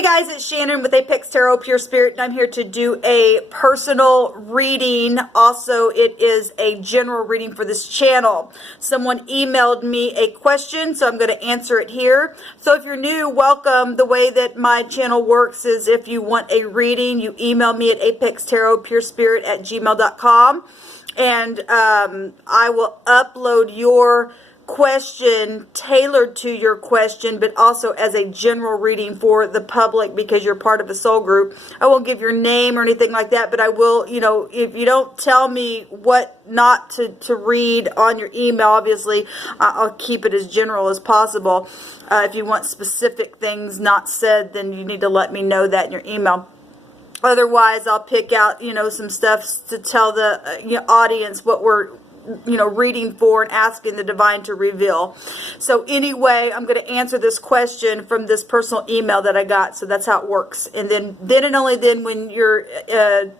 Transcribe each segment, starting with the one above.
Hey guys, it's Shannon with Apex Tarot Pure Spirit, and I'm here to do a personal reading. Also, it is a general reading for this channel. Someone emailed me a question, so I'm going to answer it here. So if you're new, welcome. The way that my channel works is if you want a reading, you email me at apextarotpurespirit@gmail.com, and I will upload your question tailored to your question, but also as a general reading for the public because you're part of a soul group. I won't give your name or anything like that, but I will, if you don't tell me what not to read on your email, obviously I'll keep it as general as possible. If you want specific things not said, then you need to let me know that in your email. Otherwise, I'll pick out, some stuff to tell the audience what we're reading for and asking the divine to reveal. So anyway, I'm going to answer this question from this personal email that I got. So that's how it works. And then and only then when your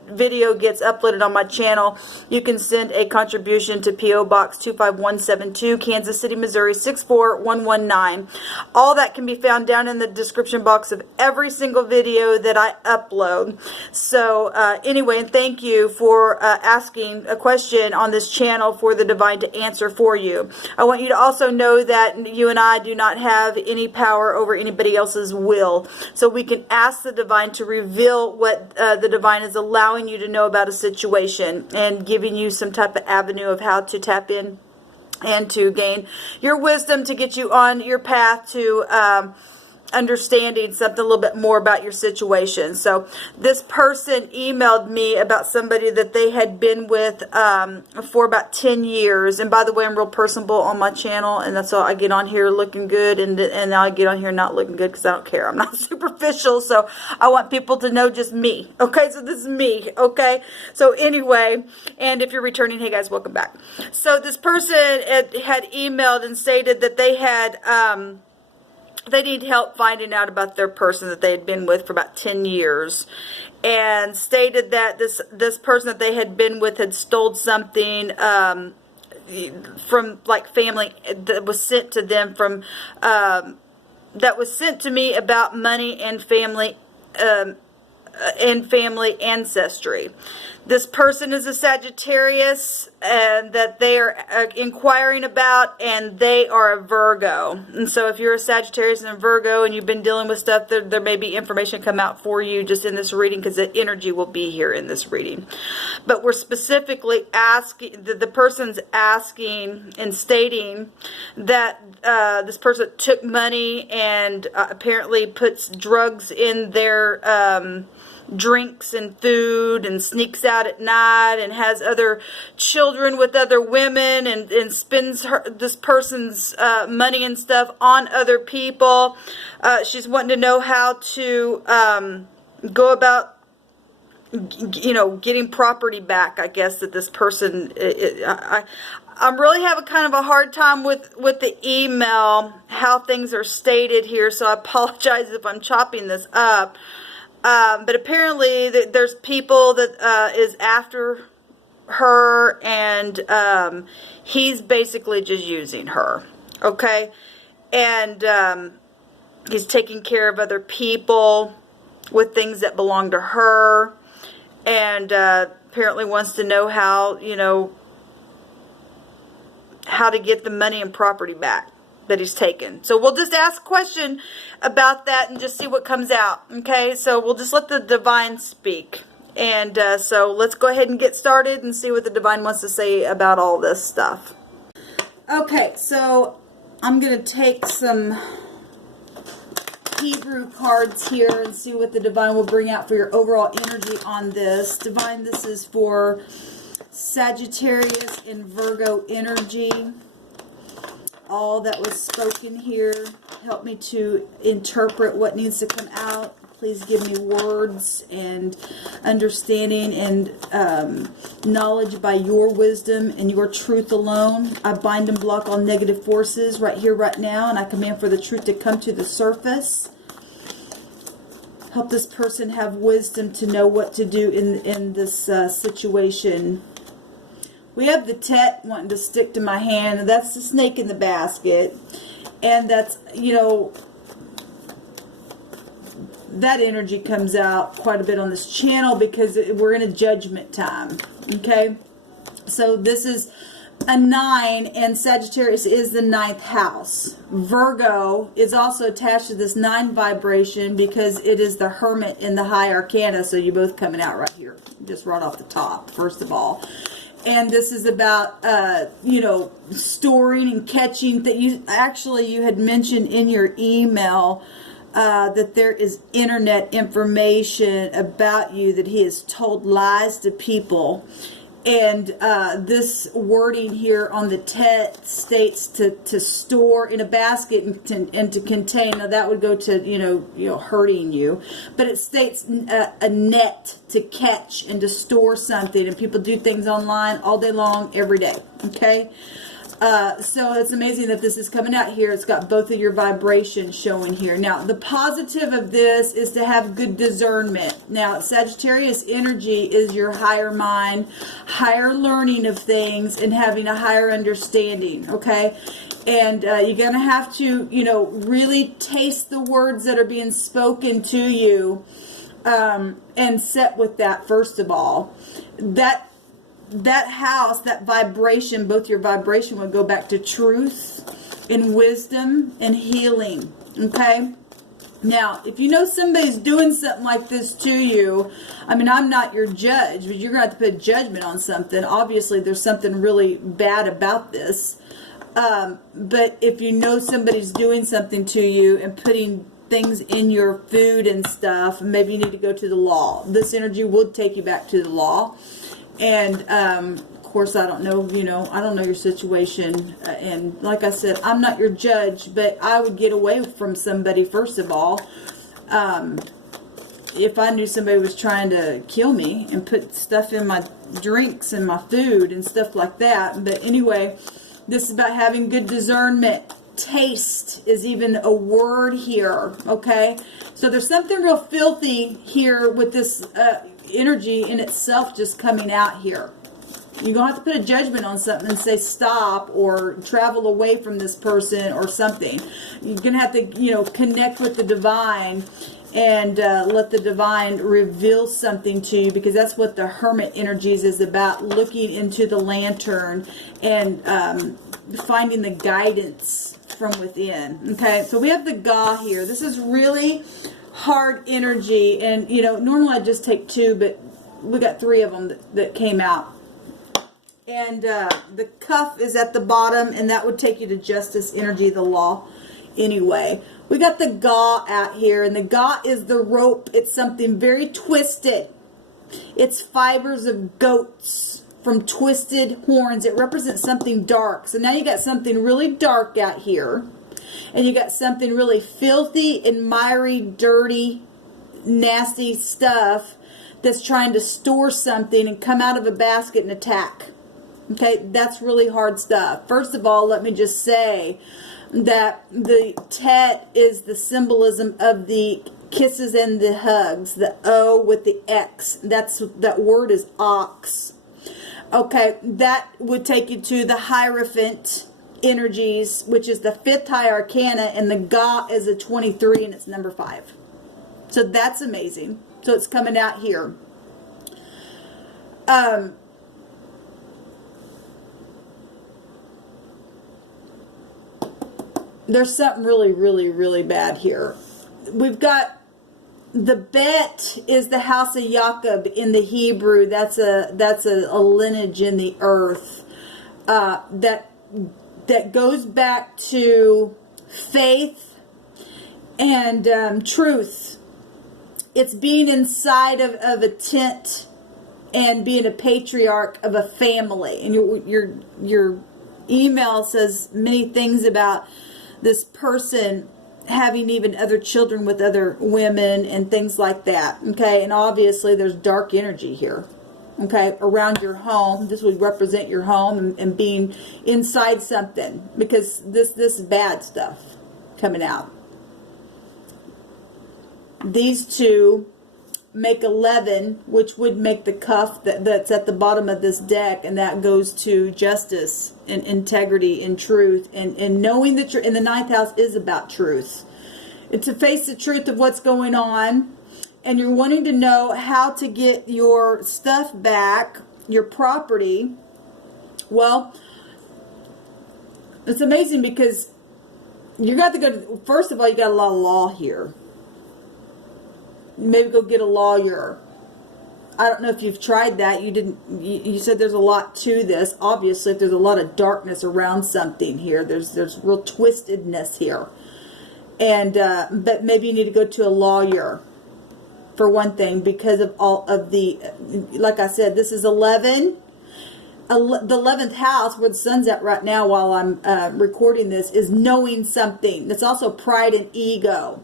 video gets uploaded on my channel, you can send a contribution to P.O. Box 25172, Kansas City, Missouri 64119. All that can be found down in the description box of every single video that I upload. So anyway, and thank you for asking a question on this channel for the divine to answer for you. I want you to also know that you and I do not have any power over anybody else's will. So we can ask the divine to reveal what the divine is allowing you to know about a situation and giving you some type of avenue of how to tap in and to gain your wisdom to get you on your path to understanding something a little bit more about your situation. So this person emailed me about somebody that they had been with for about 10 years. And by the way, I'm real personable on my channel, and that's why I get on here looking good, and now I get on here not looking good because I don't care. I'm not superficial, so I want people to know just me. Okay, so this is me. Okay, so anyway, and if you're returning, hey guys, welcome back. So this person had emailed and stated that they had they need help finding out about their person that they had been with for about 10 years, and stated that this person that they had been with had stole something from like family that was sent to them from that was sent to me about money and family ancestry. This person is a Sagittarius and that they are inquiring about, and they are a Virgo. And so if you're a Sagittarius and a Virgo and you've been dealing with stuff, there may be information come out for you just in this reading, because the energy will be here in this reading. But we're specifically asking, the person's asking and stating that this person took money and apparently puts drugs in their drinks and food, and sneaks out at night and has other children with other women, and spends this person's money and stuff on other people. She's wanting to know how to go about getting property back, I guess, that this person I'm really having kind of a hard time with the email, how things are stated here, so I apologize if I'm chopping this up. But apparently there's people that is after her, and he's basically just using her, okay? And he's taking care of other people with things that belong to her, and apparently wants to know how, how to get the money and property back that he's taken. So we'll just ask a question about that and just see what comes out. Okay, so we'll just let the divine speak. And so let's go ahead and get started and see what the divine wants to say about all this stuff. Okay, so I'm going to take some Hebrew cards here and see what the divine will bring out for your overall energy on this. Divine, this is for Sagittarius and Virgo energy. All that was spoken here, help me to interpret what needs to come out. Please give me words and understanding and knowledge by your wisdom and your truth alone. I bind and block all negative forces right here, right now, and I command for the truth to come to the surface. Help this person have wisdom to know what to do in this situation. We have the Tet wanting to stick to my hand, and that's the snake in the basket. And that's, that energy comes out quite a bit on this channel because we're in a judgment time. Okay, so this is a 9, and Sagittarius is the 9th house. Virgo is also attached to this 9 vibration because it is the Hermit in the High Arcana. So you're both coming out right here, just right off the top, first of all. And this is about, you know, storing and catching that you had mentioned in your email that there is internet information about you, that he has told lies to people. And this wording here on the text states to store in a basket and to contain. Now that would go to, you know, hurting you. But it states a net to catch and to store something. And people do things online all day long, every day. Okay? So it's amazing that this is coming out here. It's got both of your vibrations showing here. Now, the positive of this is to have good discernment. Now, Sagittarius energy is your higher mind, higher learning of things, and having a higher understanding, okay? And you're going to have to, you know, really taste the words that are being spoken to you and set with that, first of all. That house, that vibration, both your vibration would go back to truth and wisdom and healing. Okay? Now, if you know somebody's doing something like this to you, I mean, I'm not your judge, but you're going to have to put judgment on something. Obviously, there's something really bad about this. But if you know somebody's doing something to you and putting things in your food and stuff, maybe you need to go to the law. This energy would take you back to the law. And, of course, I don't know, you know, I don't know your situation. And like I said, I'm not your judge, but I would get away from somebody, first of all. If I knew somebody was trying to kill me and put stuff in my drinks and my food and stuff like that. But anyway, this is about having good discernment. Taste is even a word here, okay? So there's something real filthy here with this energy in itself just coming out here. You're going to have to put a judgment on something and say stop or travel away from this person or something. You're going to have to, you know, connect with the divine and let the divine reveal something to you, because that's what the Hermit energies is about, looking into the lantern and finding the guidance from within. Okay, so we have the Ga here. This is really hard energy, and you know, normally I just take 2, but we got 3 of them that came out. And the cuff is at the bottom, and that would take you to justice energy, the law. Anyway, we got the Ga out here, and the Ga is the rope. It's something very twisted. It's fibers of goats from twisted horns. It represents something dark. So now you got something really dark out here. And you got something really filthy and miry, dirty, nasty stuff that's trying to store something and come out of a basket and attack. Okay, that's really hard stuff. First of all, let me just say that the Tet is the symbolism of the kisses and the hugs. The O with the X. That word is ox. Okay, that would take you to the Hierophant energies, which is the 5th high arcana, and the Ga is a 23, and it's number 5. So that's amazing. So it's coming out here. There's something really, really, really bad here. We've got the Bet is the house of Jacob in the Hebrew. That's a lineage in the earth that goes back to faith and truth. It's being inside of a tent and being a patriarch of a family. And your email says many things about this person having even other children with other women and things like that. Okay, and obviously there's dark energy here. Okay, around your home. This would represent your home and being inside something, because this is bad stuff coming out. These 2 make 11, which would make the cuff that's at the bottom of this deck, and that goes to justice and integrity and truth, and knowing that you're in the 9th house is about truth. to face the truth of what's going on, and you're wanting to know how to get your stuff back, your property. Well, it's amazing because you got to go to, first of all, you got a lot of law here. Maybe go get a lawyer. I don't know if you've tried that. You said there's a lot to this. Obviously, if there's a lot of darkness around something here, there's real twistedness here. And but maybe you need to go to a lawyer for one thing, because of all of the, like I said, this is 11. The 11th house, where the sun's at right now while I'm recording this, is knowing something. That's also pride and ego.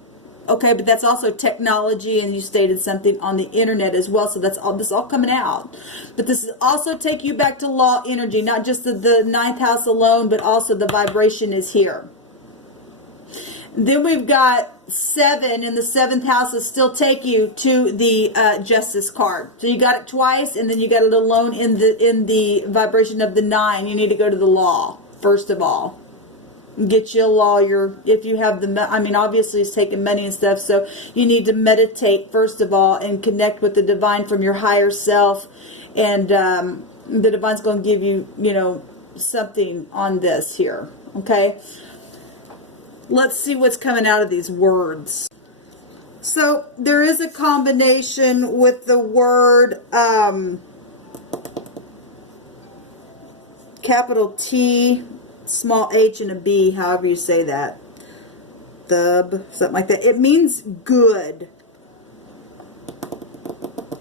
Okay, but that's also technology, and you stated something on the internet as well, so that's all, this is all coming out. But this is also take you back to law energy, not just the 9th house alone, but also the vibration is here. Then we've got 7, and the 7th house will still take you to the Justice card. So you got it twice, and then you got it alone in the vibration of the 9. You need to go to the law, first of all. Get you a lawyer if you have the, I mean, obviously it's taking money and stuff, so you need to meditate first of all and connect with the divine from your higher self, and the divine's going to give you, you know, something on this here. Okay, let's see what's coming out of these words. So there is a combination with the word capital T, small h, and a B, however you say that. Thub, something like that. It means good.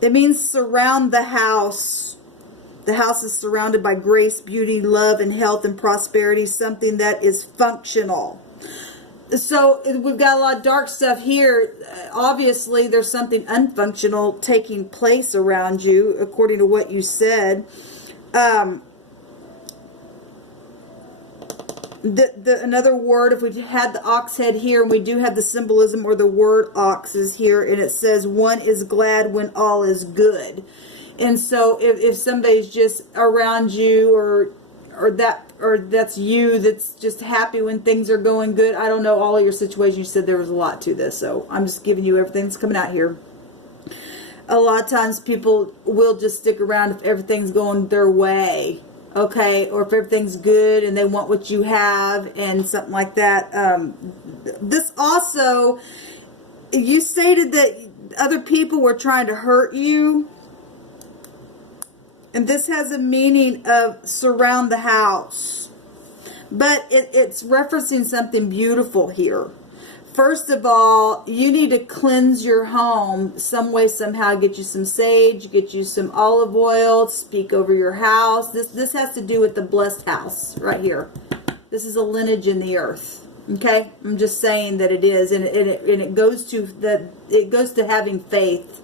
It means surround the house. The house is surrounded by grace, beauty, love, and health and prosperity. Something that is functional. So we've got a lot of dark stuff here. Obviously, there's something unfunctional taking place around you, according to what you said. Another word, if we had the ox head here, and we do have the symbolism or the word ox is here, and it says one is glad when all is good. And so if somebody's just around you, or that's you, that's just happy when things are going good. I don't know all of your situations. You said there was a lot to this, so I'm just giving you everything that's coming out here. A lot of times people will just stick around if everything's going their way. Okay, or if everything's good and they want what you have and something like that. This also, you stated that other people were trying to hurt you. And this has a meaning of surround the house. But it's referencing something beautiful here. First of all, you need to cleanse your home some way, somehow. Get you some sage, get you some olive oil, speak over your house. This has to do with the blessed house right here. This is a lineage in the earth. Okay? I'm just saying that it is, and it goes to having faith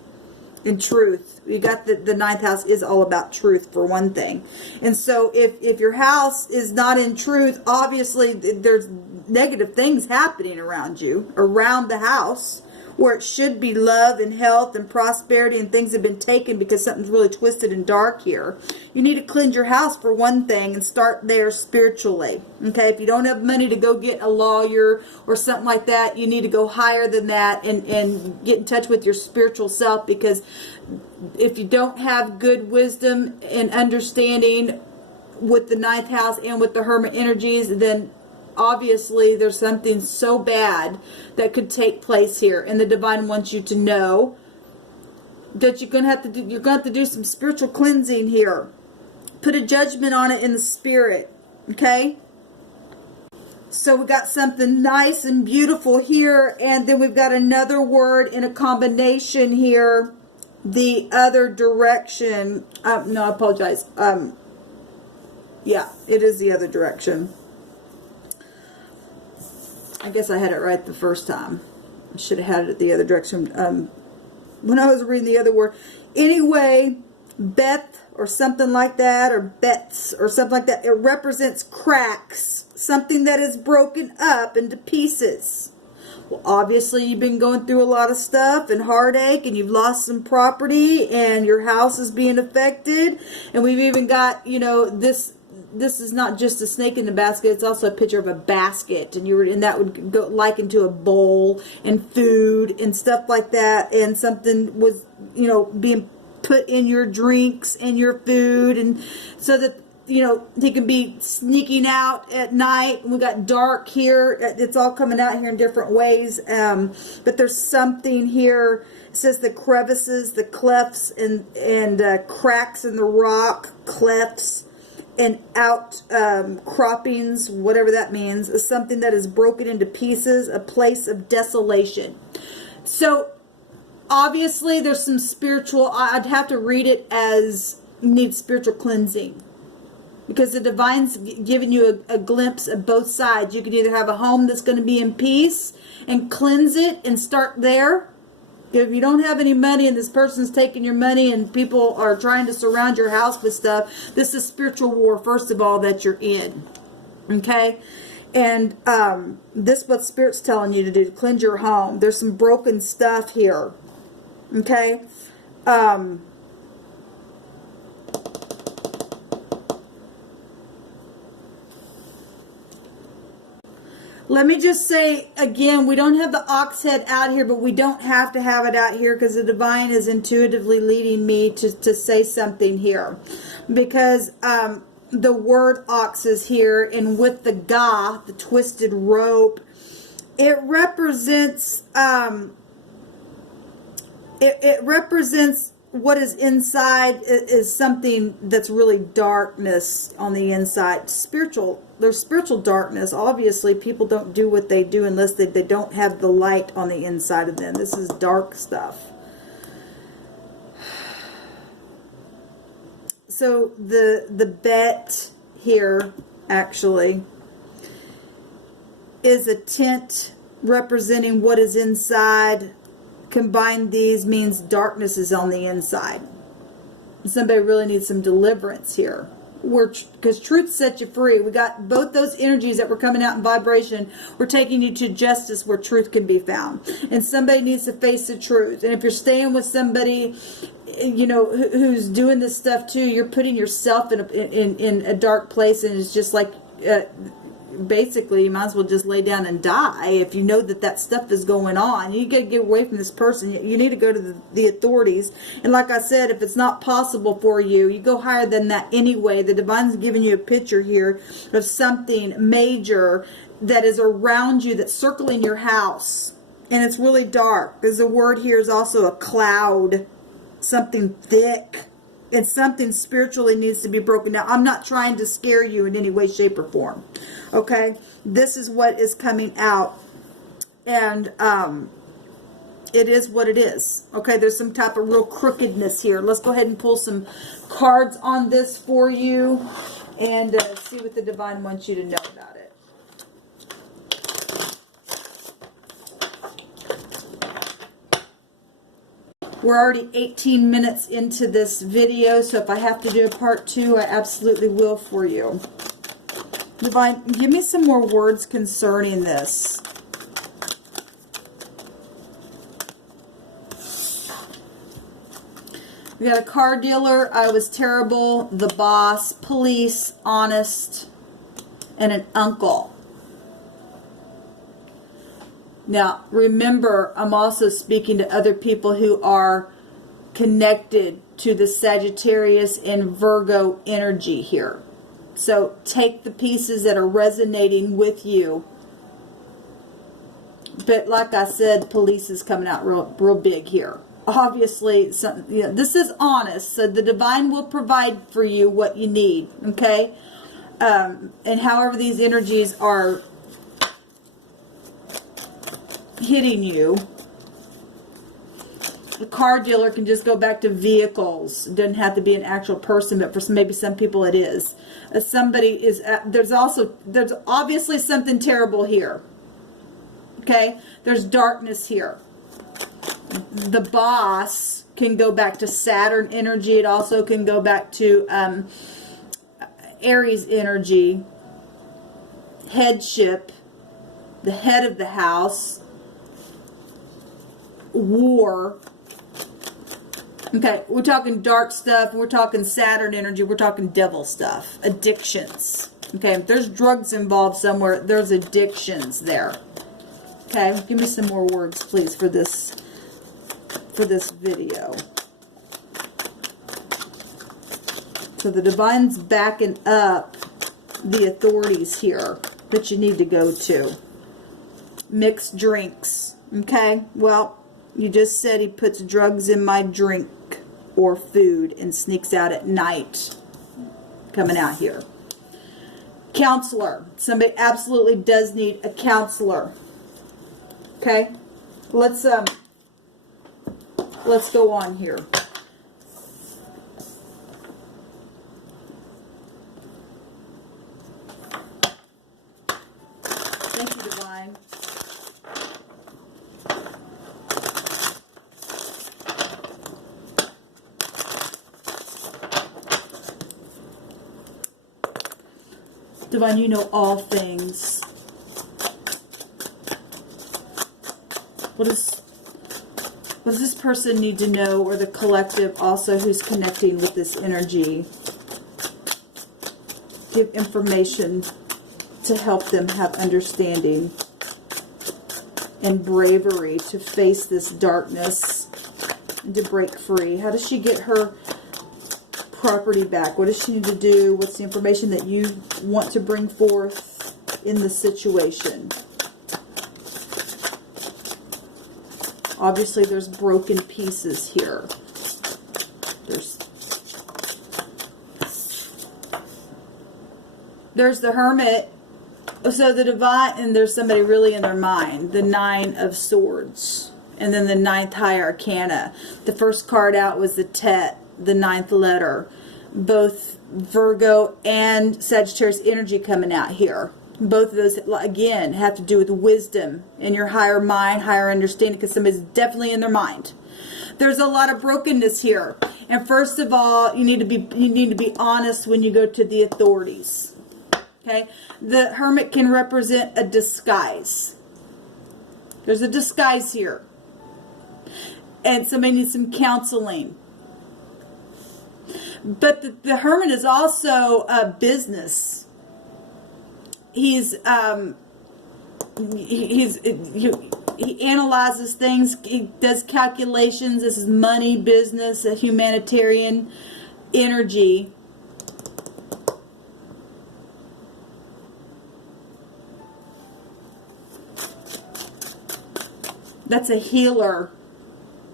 in truth. You got the 9th house is all about truth, for one thing. And so if your house is not in truth, obviously there's negative things happening around you, around the house, where it should be love and health and prosperity, and things have been taken because something's really twisted and dark here. You need to cleanse your house, for one thing, and start there spiritually. Okay, if you don't have money to go get a lawyer or something like that, you need to go higher than that and get in touch with your spiritual self, because if you don't have good wisdom and understanding with the 9th house and with the Hermit energies, then obviously there's something so bad that could take place here, and the divine wants you to know that you're going to have to do some spiritual cleansing here. Put a judgment on it in the spirit. Okay, so we got something nice and beautiful here, and then we've got another word in a combination here, the other direction. No, I apologize. Yeah, it is the other direction. I guess I had it right the first time. I should have had it the other direction when I was reading the other word. Anyway, Beth or something like that, or Bets or something like that, it represents cracks, something that is broken up into pieces. Well, obviously you've been going through a lot of stuff and heartache, and you've lost some property, and your house is being affected, and we've even got, you know, this this is not just a snake in the basket, it's also a picture of a basket, and that would go likened to a bowl and food and stuff like that, and something was, you know, being put in your drinks and your food, and so that, you know, he can be sneaking out at night. We got dark here. It's all coming out here in different ways. But there's something here. It says the crevices, the clefts, and cracks in the rock, clefts, and out croppings, whatever that means, is something that is broken into pieces, a place of desolation. So obviously there's some spiritual, I'd have to read it as needs spiritual cleansing. Because the divine's giving you a glimpse of both sides. You can either have a home that's going to be in peace and cleanse it and start there. If you don't have any money and this person's taking your money and people are trying to surround your house with stuff, this is spiritual war, first of all, that you're in. Okay? And this is what Spirit's telling you to do, to cleanse your home. There's some broken stuff here. Okay? Let me just say, again, we don't have the ox head out here, but we don't have to have it out here because the divine is intuitively leading me to say something here. Because the word ox is here, and with the ga, the twisted rope, it represents, it represents what is inside is something that's really darkness on the inside. Spiritual. There's spiritual darkness. Obviously, people don't do what they do unless they don't have the light on the inside of them. This is dark stuff. So the bet here actually is a tent representing what is inside. Combine these means darkness is on the inside. Somebody really needs some deliverance here. Because truth sets you free. We got both those energies that were coming out in vibration. We're taking you to justice where truth can be found. And somebody needs to face the truth. And if you're staying with somebody, you know, who's doing this stuff too, you're putting yourself in a dark place, and it's just like basically you might as well just lay down and die if you know that stuff is going on. You gotta get away from this person. You need to go to the authorities, and like I said, if it's not possible for you, you go higher than that anyway. The divine's giving you a picture here of something major that is around you, that's circling your house, and it's really dark. Because the word here is also a cloud, something thick. And something spiritually needs to be broken down. I'm not trying to scare you in any way, shape, or form. Okay? This is what is coming out. And it is what it is. Okay? There's some type of real crookedness here. Let's go ahead and pull some cards on this for you. And see what the divine wants you to know about it. We're already 18 minutes into this video, so if I have to do a part 2, I absolutely will for you. Divine, give me some more words concerning this. We got a car dealer, I was terrible, the boss, police, honest, and an uncle. Now, remember, I'm also speaking to other people who are connected to the Sagittarius and Virgo energy here. So take the pieces that are resonating with you. But like I said, police is coming out real big here. Obviously, this is honest. So the divine will provide for you what you need. Okay? And however these energies are hitting you, the car dealer can just go back to vehicles. It doesn't have to be an actual person, but for maybe some people it is. Somebody is there's obviously something terrible here. Okay, there's darkness here. The boss can go back to Saturn energy. It also can go back to Aries energy, headship, the head of the house, war, Okay, we're talking dark stuff. We're talking Saturn energy. We're talking devil stuff. Addictions. Okay, if there's drugs involved somewhere, there's addictions there. Okay, give me some more words, please, for this video. So the divine's backing up the authorities here that you need to go to. Mixed drinks. Okay, well, you just said he puts drugs in my drink or food and sneaks out at night. Coming out here. Counselor. Somebody absolutely does need a counselor. Okay, let's go on here. Thank you, Divine. Divine, you know all things. What does this person need to know, or the collective also who's connecting with this energy? Give information to help them have understanding and bravery to face this darkness and to break free. How does she get her property back? What does she need to do? What's the information that you want to bring forth in the situation? Obviously, there's broken pieces here. There's the Hermit. So the Divine, and there's somebody really in their mind. The Nine of Swords. And then the 9th High Arcana. The first card out was the Tet, the 9th letter. Both Virgo and Sagittarius energy coming out here. Both of those, again, have to do with wisdom and your higher mind, higher understanding, because somebody's definitely in their mind. There's a lot of brokenness here. And first of all, you need to be honest when you go to the authorities. Okay? The Hermit can represent a disguise. There's a disguise here. And somebody needs some counseling. But the Hermit is also a business. He analyzes things. He does calculations. This is money, business, a humanitarian energy. That's a healer.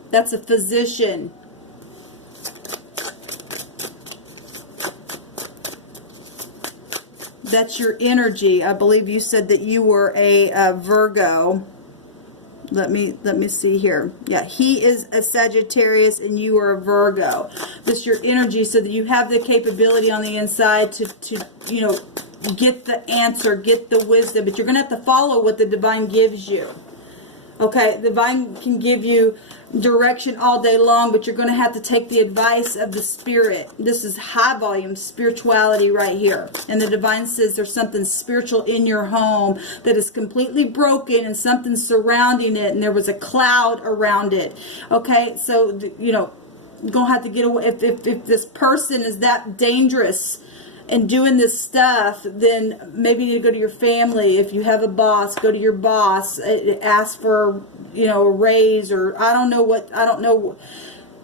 That's a physician. That's your energy. I believe you said that you were a Virgo. Let me see here. Yeah, he is a Sagittarius and you are a Virgo. This is your energy, so that you have the capability on the inside to you know, get the answer, get the wisdom. But you're going to have to follow what the Divine gives you. Okay, the Divine can give you direction all day long, but you're going to have to take the advice of the Spirit. This is high volume spirituality right here. And the Divine says there's something spiritual in your home that is completely broken and something surrounding it, and there was a cloud around it. Okay, so, you know, you're going to have to get away. If this person is that dangerous and doing this stuff, then maybe you need to go to your family. If you have a boss, go to your boss, ask for, you know, a raise, or I don't know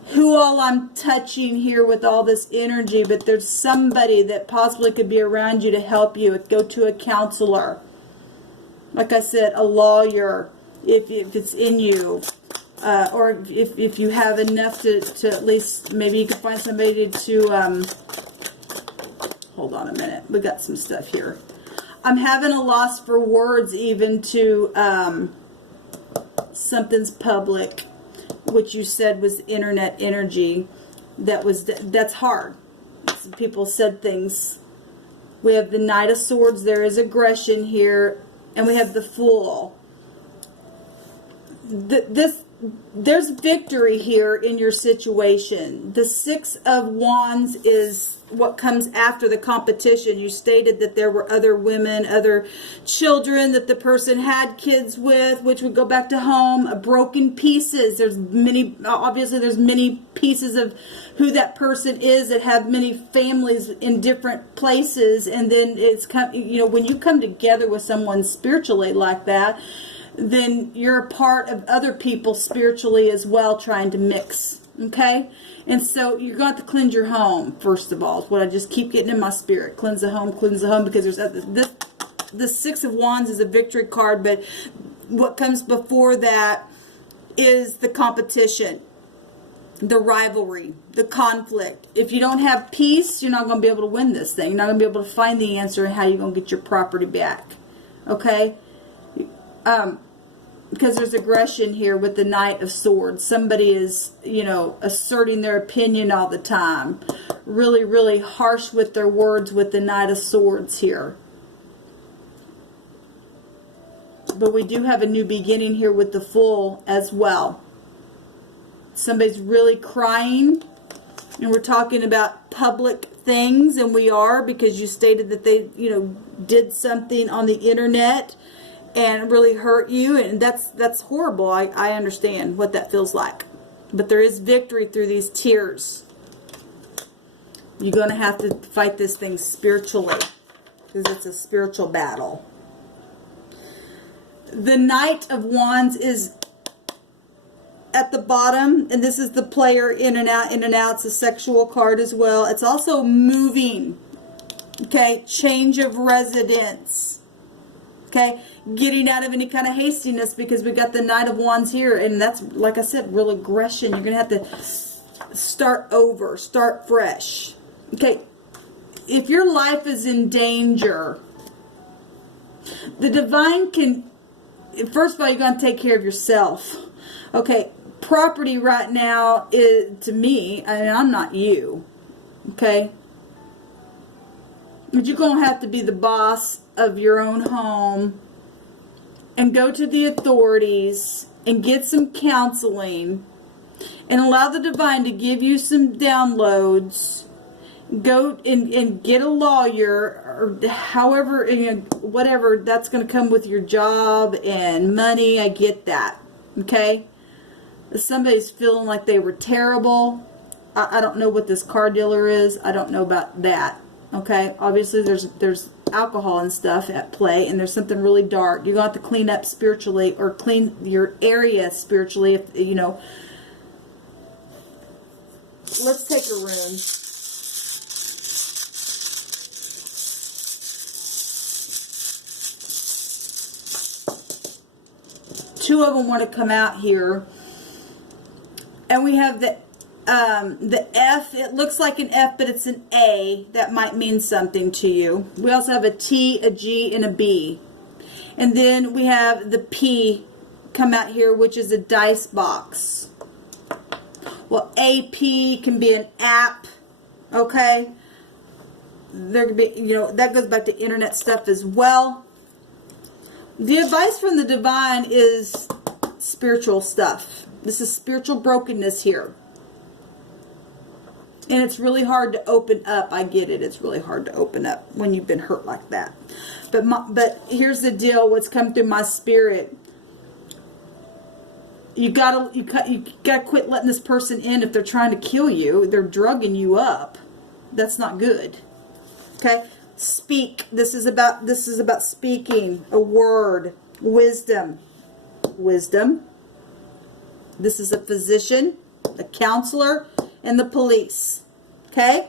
who all I'm touching here with all this energy, but there's somebody that possibly could be around you to help you. Go to a counselor. Like I said, a lawyer, if it's in you. Or if you have enough to at least, maybe you can find somebody to, hold on a minute. We got some stuff here. I'm having a loss for words even to something's public, which you said was internet energy. That's hard. People said things. We have the Knight of Swords. There is aggression here, and we have the Fool. there's victory here in your situation. The Six of Wands is what comes after the competition. You stated that there were other women, other children that the person had kids with, which would go back to home. Broken pieces. There's many, obviously there's many pieces of who that person is that have many families in different places. And then it's, you know, when you come together with someone spiritually like that, then you're a part of other people spiritually as well, trying to mix. Okay? And so you're going to have to cleanse your home, first of all. Is what I just keep getting in my spirit. Cleanse the home, because there's the Six of Wands is a victory card, but what comes before that is the competition, the rivalry, the conflict. If you don't have peace, you're not going to be able to win this thing. You're not going to be able to find the answer and how you're going to get your property back. Okay? Because there's aggression here with the Knight of Swords. Somebody is, you know, asserting their opinion all the time. Really, really harsh with their words with the Knight of Swords here. But we do have a new beginning here with the Fool as well. Somebody's really crying. And we're talking about public things, and we are, because you stated that they, you know, did something on the internet and really hurt you, and that's horrible. I understand what that feels like. But there is victory through these tears. You're going to have to fight this thing spiritually, because it's a spiritual battle. The Knight of Wands is at the bottom, and this is the player in and out, in and out. It's a sexual card as well. It's also moving. Okay, change of residence. Okay, getting out of any kind of hastiness, because we got the Knight of Wands here, and that's, like I said, real aggression. You're going to have to start over, start fresh. Okay, if your life is in danger, the divine can, first of all, you're going to take care of yourself. Okay, property right now is, to me, I mean, I'm not you. Okay, but you're going to have to be the boss of your own home and go to the authorities and get some counseling and allow the divine to give you some downloads. Go and get a lawyer, or however, you know, whatever, that's going to come with your job and money. I get that. Okay, if somebody's feeling like they were terrible, I don't know what this car dealer is. I don't know about that. Okay, obviously there's alcohol and stuff at play, and there's something really dark. You're going to have to clean up spiritually, or clean your area spiritually, if you know. Let's take a rune. Two of them want to come out here, and we have the F. It looks like an F, but it's an A. That might mean something to you. We also have a T, a G, and a B. And then we have the P come out here, which is a dice box. Well, AP can be an app. Okay, there could be, you know, that goes back to internet stuff as well. The advice from the divine is spiritual stuff. This is spiritual brokenness here. And it's really hard to open up. I get it. It's really hard to open up when you've been hurt like that. But here's the deal. What's come through my spirit. You gotta quit letting this person in. If they're trying to kill you, they're drugging you up. That's not good. Okay? Speak. This is about speaking a word. Wisdom. Wisdom. This is a physician, a counselor, and the police. Okay?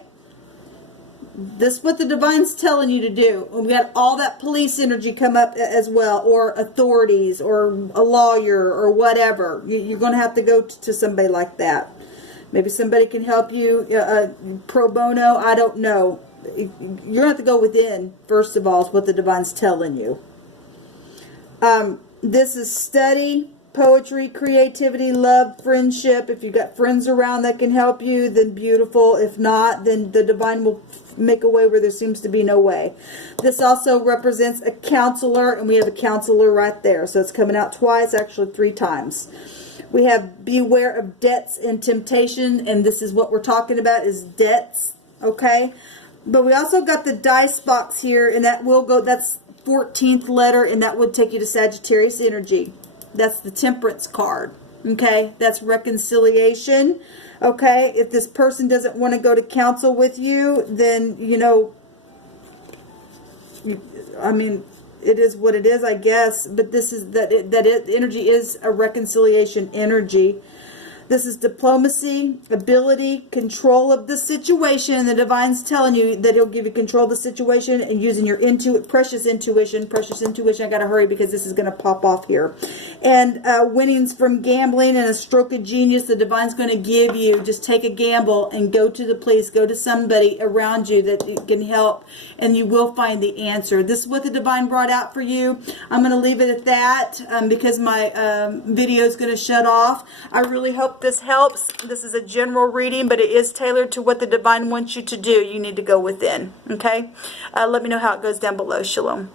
This is what the divine's telling you to do. We got all that police energy come up as well, or authorities, or a lawyer, or whatever. You're going to have to go to somebody like that. Maybe somebody can help you pro bono. I don't know. You're going to have to go within, first of all, is what the divine's telling you. This is study, poetry, creativity, love, friendship. If you've got friends around that can help you, then beautiful. If not, then the divine will make a way where there seems to be no way. This also represents a counselor, and we have a counselor right there. So it's coming out twice, actually 3 times. We have beware of debts and temptation, and this is what we're talking about, is debts, okay? But we also got the dice box here, and that will go, that's 14th letter, and that would take you to Sagittarius energy. That's the Temperance card, okay? That's reconciliation, okay? If this person doesn't want to go to counsel with you, then, you know, I mean, it is what it is, I guess. But this is energy is a reconciliation energy. This is diplomacy, ability, control of the situation. And the divine's telling you that he'll give you control of the situation and using your precious intuition. I got to hurry because this is going to pop off here. And winnings from gambling and a stroke of genius, the divine's going to give you. Just take a gamble and go to the place, go to somebody around you that can help, and you will find the answer. This is what the divine brought out for you. I'm going to leave it at that because my video is going to shut off. I really hope this helps. This is a general reading, but it is tailored to what the divine wants you to do. You need to go within. Okay? Let me know how it goes down below. Shalom.